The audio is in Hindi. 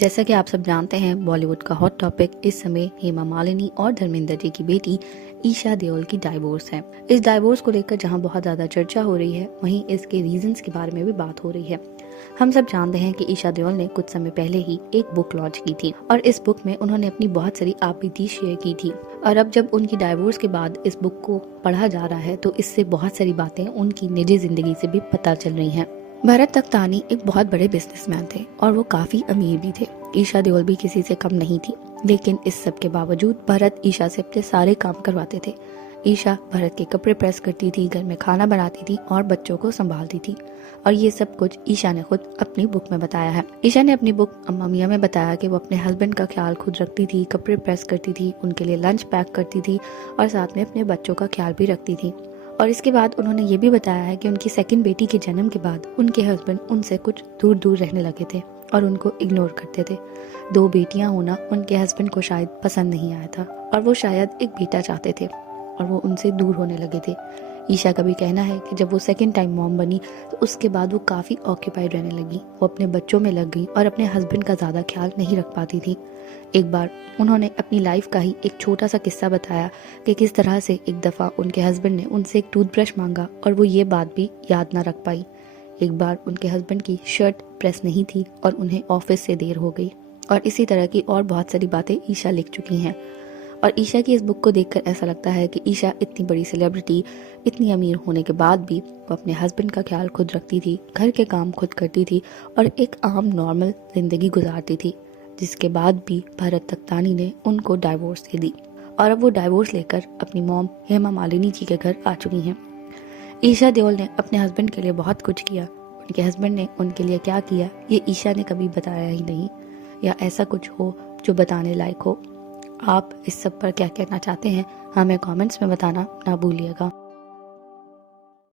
जैसा कि आप सब जानते हैं, बॉलीवुड का हॉट टॉपिक इस समय हेमा मालिनी और धर्मेंद्र जी की बेटी ईशा देओल की डाइवोर्स है। इस डाइवोर्स को लेकर जहां बहुत ज्यादा चर्चा हो रही है, वहीं इसके रीजंस के बारे में भी बात हो रही है। हम सब जानते हैं कि ईशा देओल ने कुछ समय पहले ही एक बुक लॉन्च की थी और इस बुक में उन्होंने अपनी बहुत सारी आपबीती शेयर की थी। और अब जब उनकी डाइवोर्स के बाद इस बुक को पढ़ा जा रहा है तो इससे बहुत सारी बातें उनकी निजी जिंदगी से भी पता चल रही हैं। भरत तख्तानी एक बहुत बड़े बिजनेसमैन थे और वो काफी अमीर भी थे। ईशा देओल भी किसी से कम नहीं थी, लेकिन इस सब के बावजूद भरत ईशा से अपने सारे काम करवाते थे। ईशा भरत के कपड़े प्रेस करती थी, घर में खाना बनाती थी और बच्चों को संभालती थी। और ये सब कुछ ईशा ने खुद अपनी बुक में बताया है। ईशा ने अपनी बुक अम्मा मियां में बताया कि वो अपने हस्बैंड का ख्याल खुद रखती थी, कपड़े प्रेस करती थी, उनके लिए लंच पैक करती थी और साथ में अपने बच्चों का ख्याल भी रखती थी। और इसके बाद उन्होंने ये भी बताया है कि उनकी सेकंड बेटी के जन्म के बाद उनके हस्बैंड उनसे कुछ दूर दूर रहने लगे थे और उनको इग्नोर करते थे। 2 बेटियां होना उनके हस्बैंड को शायद पसंद नहीं आया था और वो शायद एक बेटा चाहते थे और वो उनसे दूर होने लगे थे। ईशा का भी कहना है कि जब वो सेकंड टाइम मॉम बनी तो उसके बाद वो काफ़ी ऑक्यूपाइड रहने लगी। वो अपने बच्चों में लग गई और अपने हस्बैंड का ज़्यादा ख्याल नहीं रख पाती थी। एक बार उन्होंने अपनी लाइफ का ही एक छोटा सा किस्सा बताया कि किस तरह से एक दफ़ा उनके हस्बैंड ने उनसे एक टूथब्रश मांगा और वो ये बात भी याद ना रख पाई। एक बार उनके हस्बैंड की शर्ट प्रेस नहीं थी और उन्हें ऑफिस से देर हो गई। और इसी तरह की और बहुत सारी बातें ईशा लिख चुकी हैं। और ईशा की इस बुक को देखकर ऐसा लगता है कि ईशा इतनी बड़ी सेलिब्रिटी, इतनी अमीर होने के बाद भी वो अपने हस्बैंड का ख्याल खुद रखती थी, घर के काम खुद करती थी और एक आम नॉर्मल जिंदगी गुजारती थी, जिसके बाद भी भरत तख्तानी ने उनको डाइवोर्स दे दी और अब वो डाइवोर्स लेकर अपनी मॉम हेमा मालिनी जी के घर आ चुकी हैं। ईशा देओल ने अपने हस्बैंड के लिए बहुत कुछ किया। उनके हस्बैंड ने उनके लिए क्या किया ये ईशा ने कभी बताया ही नहीं, या ऐसा कुछ हो जो बताने लायक हो। आप इस सब पर क्या कहना चाहते हैं हमें कमेंट्स में बताना ना भूलिएगा।